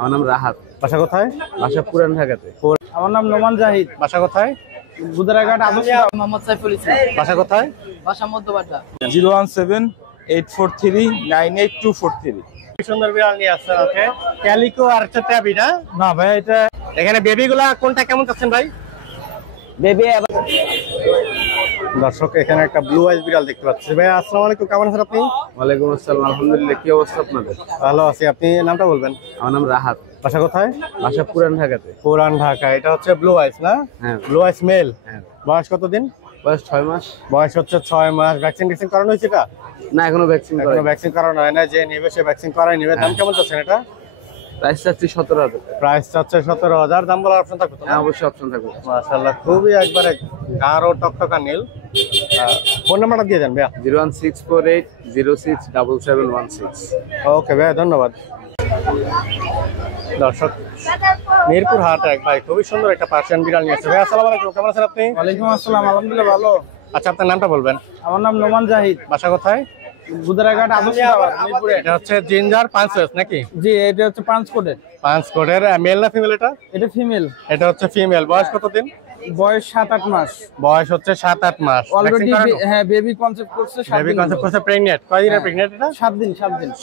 আমার নাম রাহাত। বাসা কোথায়? বাসা পুরান ঢাকাতে। আমার নাম নোমান জাহিদ। বাসা কোথায়? বুদারাঘাট আদর্শ। মোহাম্মদ সাইফুল ইসলাম। বাসা কোথায়? বাসা মধ্যবাড্ডা। 017-843-98243। সুন্দর বিড়াল নিয়ে আসছেন। ওকে, ক্যালিকো আর হচ্ছে ট্যাবি না? না ভাই, এটা এখানে বেবি গুলা কোনটা কেমন চাচ্ছেন ভাই? বেবি। দর্শক, এখানে একটা ব্লু আইস বিড়াল দেখতে পাচ্ছি। ভাই আসসালামু আলাইকুম, কেমন আছেন আপনি? ওয়ালাইকুম আসসালাম, আলহামদুলিল্লাহ। কি অবস্থা আপনাদের? ভালো আছি। আপনি নামটা বলবেন? আমার নাম রাহাত। বাসা কোথায়? বাসা পুরান ঢাকাতে। পুরান ঢাকা। এটা হচ্ছে ব্লু আইস না? হ্যাঁ। Blue eyes male. হ্যাঁ। বয়স কতদিন? বয়স 6 মাস। বয়স হচ্ছে 6 মাস। ভ্যাকসিন করানো হয়েছে? এটা না, এখনো ভ্যাকসিন এখনো ভ্যাকসিন করানো হয় না। যে নেবে সে ভ্যাকসিন করাই নেবে। দাম কেমন চাচ্ছেন এটা? প্রাইস চাচ্ছি 17,000। প্রাইস চাচ্ছে 17,000। দাম বলার অপশন থাকবে তো? হ্যাঁ, অবশ্যই অপশন থাকবে। মাশাআল্লাহ, খুবই একবারে গাঢ় টকটকা নীল। ফোন নাম্বারটা দিয়ে দেন ভাইয়া। 01648067716। ওকে ভাইয়া, ধন্যবাদ। দর্শক, মিরপুর হাট এক ভাই খুবই সুন্দর একটা পার্সিয়ান বিড়াল নিয়ে আসছে। ভাই আসসালামু আলাইকুম, কেমন আছেন আপনি? ওয়ালাইকুম আসসালাম, আলহামদুলিল্লাহ ভালো। আচ্ছা, আপনার নামটা বলবেন? আমার নাম নোমান জাহিদ। বাসা কোথায়? বুদারাঘাট আদর্শ মিরপুরে। এটা হচ্ছে জিঞ্জার পাঁচেস নাকি? জি, এটা হচ্ছে 5 কোডের। 5 কোডের। মেল না ফিমেল এটা? এটা ফিমেল। এটা হচ্ছে ফিমেল। বয়স কতদিন? বয়স 7-8 মাস। বয়স হচ্ছে 7-8 মাস। অলরেডি হ্যাঁ, বেবি কনসেপ্ট করছে। বেবি কনসেপ্ট করছে। প্রেগন্যান্ট? কয় দিনের প্রেগন্যান্ট এটা? 7 দিন। 7 দিন। এক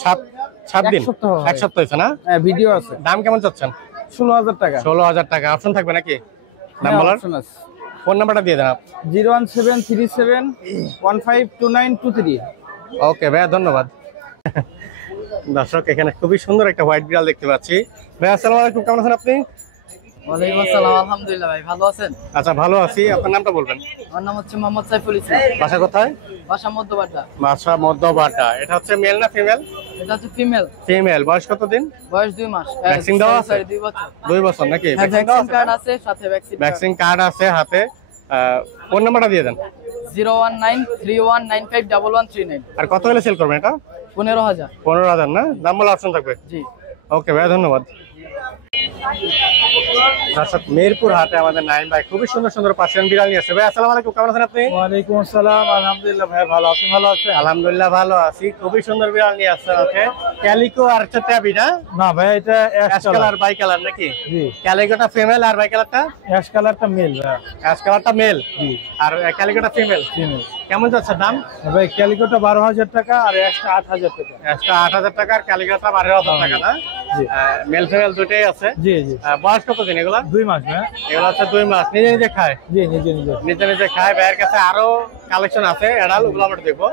সপ্তাহ। এক সপ্তাহ হয়েছে না? হ্যাঁ, ভিডিও আছে। দাম কেমন চাচ্ছেন? 16,000 টাকা। 16,000 টাকা। অপশন থাকবে নাকি নাম বলার? ফোন নাম্বারটা দিয়ে দেন। 01737152923। ওকে ভাইয়া, ধন্যবাদ। দর্শক, এখানে খুবই সুন্দর একটা হোয়াইট বিড়াল দেখতে পাচ্ছি। ভাই আসসালামু আলাইকুম, কেমন আছেন আপনি? ওয়ালাইকুম আসসালাম, আলহামদুলিল্লাহ ভাই, ভালো আছেন? আচ্ছা, ভালো আছি। আপনার নামটা বলবেন? আমার নাম হচ্ছে মোহাম্মদ সাইফুল ইসলাম। বাসা কোথায়? বাসা মধ্যবাড্ডা। বাসা মধ্যবাড্ডা। এটা হচ্ছে মেল না ফিমেল? এটা হচ্ছে ফিমেল। ফিমেল। বয়স কতদিন? বয়স 2 মাস। ভ্যাকসিন দেওয়া আছে? 2 বছর। 2 বছর নাকি? ভ্যাকসিন কার্ড আছে, সাথে ভ্যাকসিন কার্ড আছে হাতে। ফোন নাম্বারটা দিয়ে দেন। 01931951139। আর কত হলে সেল করবেন এটা? 15,000। 15,000 না? দাম বলার অপশন থাকবে? জি। ওকে ভাইয়া, ধন্যবাদ। দর্শক, মিরপুর হাটে আমাদের নাইম ভাই খুবই সুন্দর সুন্দর পার্সিয়ান বিড়াল নিয়ে আসছে। ভাই আসসালামু আলাইকুম, কেমন আছেন আপনি? ওয়ালাইকুম আসসালাম, আলহামদুলিল্লাহ ভাই, ভালো আছেন? ভালো আছে আলহামদুলিল্লাহ, ভালো আছি। খুবই সুন্দর বিড়াল নিয়ে আসছেন। ওকে, ক্যালিকো আর হচ্ছে ট্যাবি না? না ভাই, এটা অ্যাশ কালার বাই কালার নাকি? জি। ক্যালিকোটা ফিমেল আর বাই কালারটা? অ্যাশ কালারটা মেল ভাই। অ্যাশ কালারটা মেল। জি। আর ক্যালিকোটা ফিমেল। ফিমেল। কেমন যাচ্ছে দাম? ভাই ক্যালিকোটা 12,000 টাকা আর অ্যাশটা 8,000 টাকা। অ্যাশটা 8,000 টাকা আর ক্যালিকোটা 12,000 টাকা না? জি। মেল ফিমেল দুটেই আছে। জি জি। বয়স কতদিন এগুলা? 2 মাস ভাই। এগুলা হচ্ছে 2 মাস। নিজে নিজে খায়? জি, নিজে নিজে। নিজে নিজে খায়। ভাইয়ের কাছে আরো কালেকশন আছে এডাল, ওগুলো আমরা দেখবো।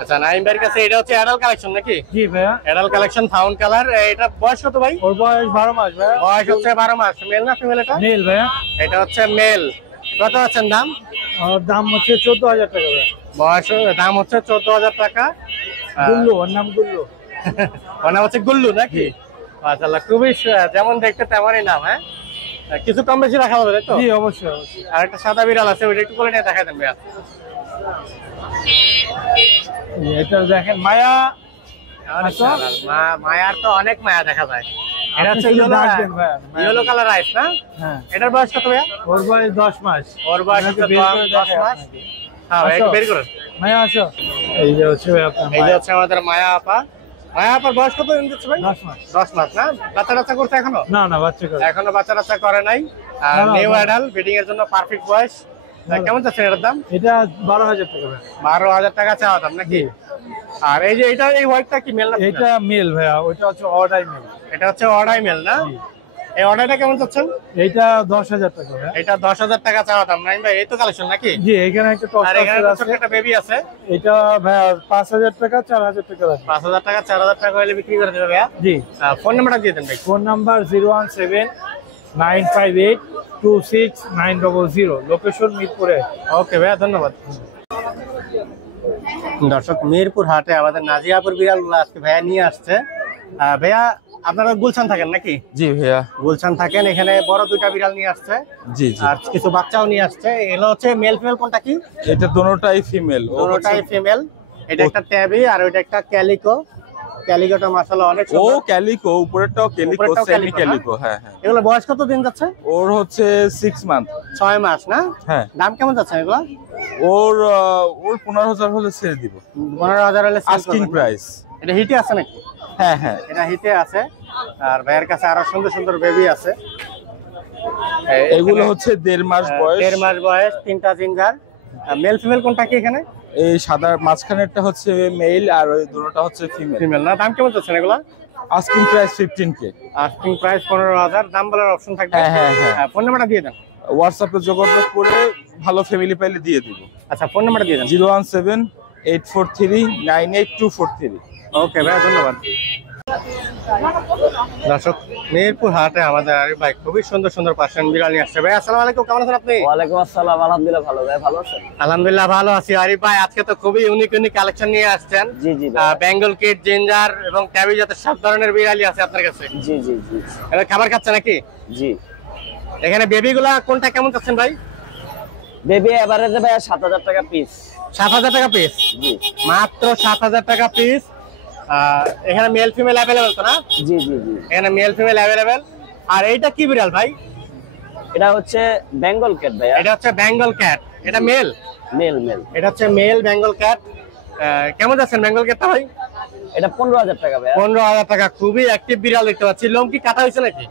আচ্ছা, নাইম ভাইয়ের কাছে এটা হচ্ছে এডাল কালেকশন নাকি? জি ভাইয়া। এডাল কালেকশন, ফাউন্ড কালার। এটা বয়স কত ভাই? ওর বয়স 12 মাস ভাই। বয়স হচ্ছে 12 মাস। মেল না ফিমেল এটা? মেল ভাইয়া। এটা হচ্ছে মেল। কত আছেন দাম? ওর দাম হচ্ছে 14,000 টাকা ভাইয়া। বয়স দাম হচ্ছে 14,000 টাকা। গুল্লু, ওর নাম গুল্লু। ওর নাম হচ্ছে গুল্লু নাকি? মাশাআল্লাহ, খুবই যেমন দেখতে তেমনই নাম। হ্যাঁ, কিছু কম বেশি রাখা হবে তাই তো? জি, অবশ্যই অবশ্যই। আর একটা সাদা বিড়াল আছে, ওইটা একটু করে নিয়ে দেখাই দেন ভাইয়া। এটা দেখেন মায়া। মায়ার তো অনেক মায়া দেখা যায়। এটা হচ্ছে ইয়েলো কালার আইস না? হ্যাঁ। এটার বয়স কত ভাইয়া? ওর বয়স 10 মাস। ওর বয়স হচ্ছে 10 মাস। হ্যাঁ ভাই, একটু বের করুন। মায়া আসো। এই যে হচ্ছে আপনার, এই যে হচ্ছে আমাদের মায়া আপা। মায়া আপার বয়স কত দিন দিচ্ছে ভাই? 10 মাস। 10 মাস না? বাচ্চা টাচ্চা করছে এখনো? না না, বাচ্চা করে। এখনো বাচ্চা টাচ্চা করে নাই। আর নিউ অ্যাডাল, ব্রিডিং এর জন্য পারফেক্ট বয়স। কেমন যাচ্ছে এটার দাম? এটা 12,000 টাকা ভাই। 12,000 টাকা চাওয়া দাম নাকি? আর এই যে এটা, এই হোয়াইটটা কি মেল না? এটা মেল ভাইয়া, ওটা হচ্ছে অর্ডার মেল। এটা হচ্ছে অর্ডার মেল না? এই অর্ডারটা কেমন যাচ্ছেন? এটা 10,000 টাকা ভাইয়া। এটা 10,000 টাকা চাওয়া দাম। নাইম ভাই, এই তো কালেকশন নাকি? জি, এখানে একটা আর এখানে টপ ছোট একটা বেবি আছে। এটা ভাইয়া 5,000 টাকা, 4,000 টাকা আছে। 5,000 টাকা, 4,000 টাকা হলে বিক্রি করে দেবে ভাইয়া? জি। ফোন নাম্বারটা দিয়ে দেন ভাই। Phone number 01795826900। লোকেশন মিরপুরে। ওকে ভাইয়া, ধন্যবাদ। দর্শক, মিরপুর হাটে আমাদের নাজিয়াপুর বিড়ালগুলো আজকে ভাইয়া নিয়ে আসছে। ভাইয়া, আপনারা গুলশান থাকেন নাকি? জি ভাইয়া। গুলশান থাকেন। এখানে বড় 2টা বিড়াল নিয়ে আসছে। জি জি। আর কিছু বাচ্চাও নিয়ে আসছে। এগুলো হচ্ছে মেল ফিমেল কোনটা কি? এটা দুটোটাই ফিমেল। দুটোটাই ফিমেল। এটা একটা ট্যাবি আর ওইটা একটা ক্যালিকো। ক্যালিকোটা মাশাআল্লাহ অনেক ও সুন্দর। ক্যালিকো, উপরেরটাও ক্যালিকো, সেমি ক্যালিকো। হ্যাঁ হ্যাঁ। এগুলো বয়স কত দিন যাচ্ছে? ওর হচ্ছে 6 মান্থ। 6 মাস না? হ্যাঁ। দাম কেমন যাচ্ছে এগুলো? ওর 15,000 হলে ছেড়ে দিব। 15,000 হলে আস্কিং প্রাইস। এটা হিটে আছে নাকি? হ্যাঁ হ্যাঁ এটা হিটে আছে। আর ভাইয়ের কাছে আরো সুন্দর সুন্দর বেবি আছে। এগুলো হচ্ছে 1.5 মাস বয়স। 1.5 মাস বয়স, 3টা জিঞ্জার। মেল ফিমেল কোনটা কি এখানে? এই সাদা মাঝখানেরটা হচ্ছে মেল আর ওই দুটোটা হচ্ছে ফিমেল। ফিমেল না? দাম কেমন যাচ্ছে এগুলা? Asking price 15K। Asking price 15,000, দাম বলার অপশন থাকবে। হ্যাঁ, হ্যাঁ। ফোন নাম্বারটা দিয়ে দেন। হোয়াটসঅ্যাপে যোগাযোগ করে ভালো ফ্যামিলি পাইলে দিয়ে দিব। আচ্ছা, ফোন নাম্বারটা দিয়ে দেন। 017-843-98243। ওকে ভাই, ধন্যবাদ। দর্শক, মিরপুর হাটে আমাদের আরিফ ভাই খুবই সুন্দর সুন্দর পার্সিয়ান বিড়াল নিয়ে আসছে। ভাই আসসালামু আলাইকুম, কেমন আছেন আপনি? ওয়ালাইকুম আসসালাম, আলহামদুলিল্লাহ ভালো। ভাই ভালো আছেন? আলহামদুলিল্লাহ ভালো আছি। আরিফ ভাই আজকে তো খুবই ইউনিক ইউনিক কালেকশন নিয়ে আসছেন। জি জি ভাই। বেঙ্গল কিট, জিঞ্জার এবং ট্যাবি জাতের সব ধরনের বিড়ালই আছে আপনার কাছে। জি জি জি এবার খাবার খাচ্ছে নাকি? জি। এখানে বেবি গুলা কোনটা কেমন চাচ্ছেন ভাই? বেবি এভারেজে ভাই 7,000 টাকা পিস। 7,000 টাকা পিস? জি মাত্র 7,000 টাকা পিস। এখানে মেল ফিমেল অ্যাভেলেবেল তো না? জি জি জি। এখানে মেল ফিমেল অ্যাভেলেবেল। আর এইটা কি বিড়াল ভাই? এটা হচ্ছে বেঙ্গল ক্যাট ভাই। এটা হচ্ছে বেঙ্গল ক্যাট। এটা মেল? Male male. এটা হচ্ছে মেল বেঙ্গল ক্যাট। কেমন যাচ্ছেন বেঙ্গল ক্যাটটা ভাই? এটা 15,000 টাকা ভাই। 15,000 টাকা। খুবই অ্যাক্টিভ বিড়াল দেখতে পাচ্ছি। লোম কি কাটা হয়েছে নাকি?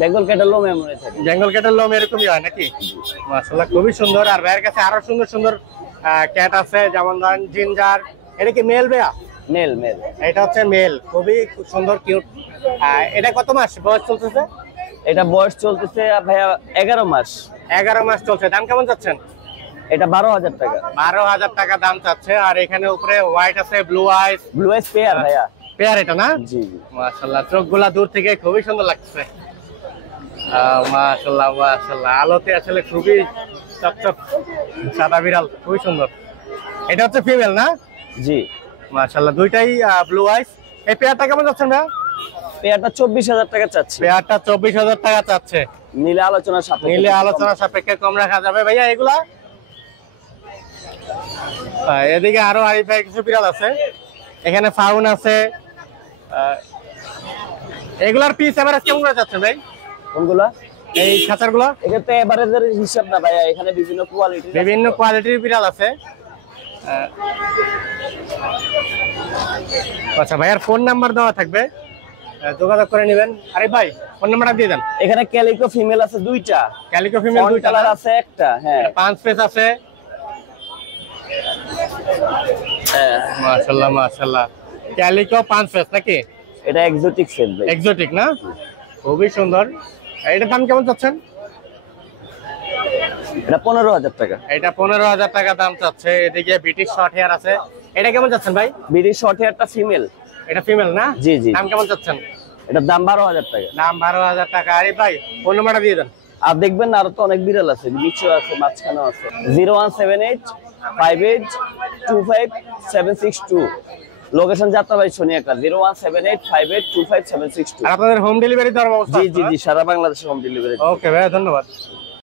বেঙ্গল ক্যাটের লোম এমনই থাকে। বেঙ্গল ক্যাটের লোম এরকমই হয় নাকি? মাশাআল্লাহ, খুবই সুন্দর। আর ভাইয়ের কাছে আরো সুন্দর সুন্দর ক্যাট আছে, যেমন ধরেন জিঞ্জার। এটা কি মেল ভাইয়া? Male male. এটা হচ্ছে মেল, খুবই সুন্দর কিউট। এটা কত মাস বয়স চলতেছে? এটা বয়স চলতেছে ভাইয়া 11 মাস। 11 মাস চলছে। দাম কেমন চাচ্ছেন? এটা 12,000 টাকা। 12,000 টাকা দাম চাচ্ছে। আর এখানে উপরে হোয়াইট আছে, ব্লু আইস। ব্লু আইস পেয়ার ভাইয়া। পেয়ার এটা না? জি জি। মাশাআল্লাহ, চোখগুলা দূর থেকে খুবই সুন্দর লাগছে। মাশাআল্লাহ মাশাআল্লাহ, আলোতে আসলে খুবই চকচক সাদা বিড়াল, খুবই সুন্দর। এটা হচ্ছে ফিমেল না? জি। মাশাআল্লাহ, দুইটাই ব্লু আইস। এই পেয়ারটা কেমন যাচ্ছেন ভাই? পেয়ারটা 24,000 টাকা চাচ্ছি। পেয়ারটা 24,000 টাকা চাচ্ছে। নিলে আলোচনা সাপেক্ষে। নিলে আলোচনা সাপেক্ষে কম রাখা যাবে ভাইয়া। এগুলা এদিকে আরো আরিফ ভাই কিছু বিড়াল আছে। এখানে ফাউন আছে। এগুলার পিস এভারেজ কেমন করে যাচ্ছে ভাই? কোনগুলা? এই খাঁচার গুলা এটা তো এভারেজের হিসাব না ভাইয়া, এখানে বিভিন্ন কোয়ালিটি। বিভিন্ন কোয়ালিটির বিড়াল আছে। আচ্ছা ভাইয়ার ফোন নাম্বার দেওয়া থাকবে, যোগাযোগ করে নেবেন। আরে ভাই ফোন নাম্বারটা দিয়ে দেন। এখানে ক্যালিকো ফিমেল আছে 2টা, ক্যালিকো ফিমেল 2টা, কালার আছে একটা। হ্যাঁ, 5 পিস আছে। মাশাআল্লাহ মাশাআল্লাহ, ক্যালিকো 5 পিস নাকি? এটা এক্সোটিক সেট ভাই। এক্সোটিক না? খুবই সুন্দর। এটার দাম কেমন চাচ্ছেন? এটা 15,000 টাকা। এটা 15,000 টাকা দাম চাচ্ছে। এদিকে ব্রিটিশ শর্ট হেয়ার আছে। এটা কেমন চাচ্ছেন ভাই? বিডি শর্ট হেয়ারটা ফিমেল। এটা ফিমেল না? জি জি। দাম কেমন চাচ্ছেন? এটার দাম 12,000 টাকা। দাম 12,000 টাকা। আরে ভাই ফোন নাম্বারটা দিয়ে দেন। আর দেখবেন না, আরো তো অনেক বিড়াল আছে, নিচেও আছে, মাঝখানেও আছে। 017858257762। লোকেশন যাত্রাবাড়ি সোনিয়াকা। 017858257762। আর আপনাদের হোম ডেলিভারি দেওয়ার ব্যবস্থা জি আছে জি না? জি, সারা বাংলাদেশে হোম ডেলিভারি। ওকে ভাই, ধন্যবাদ।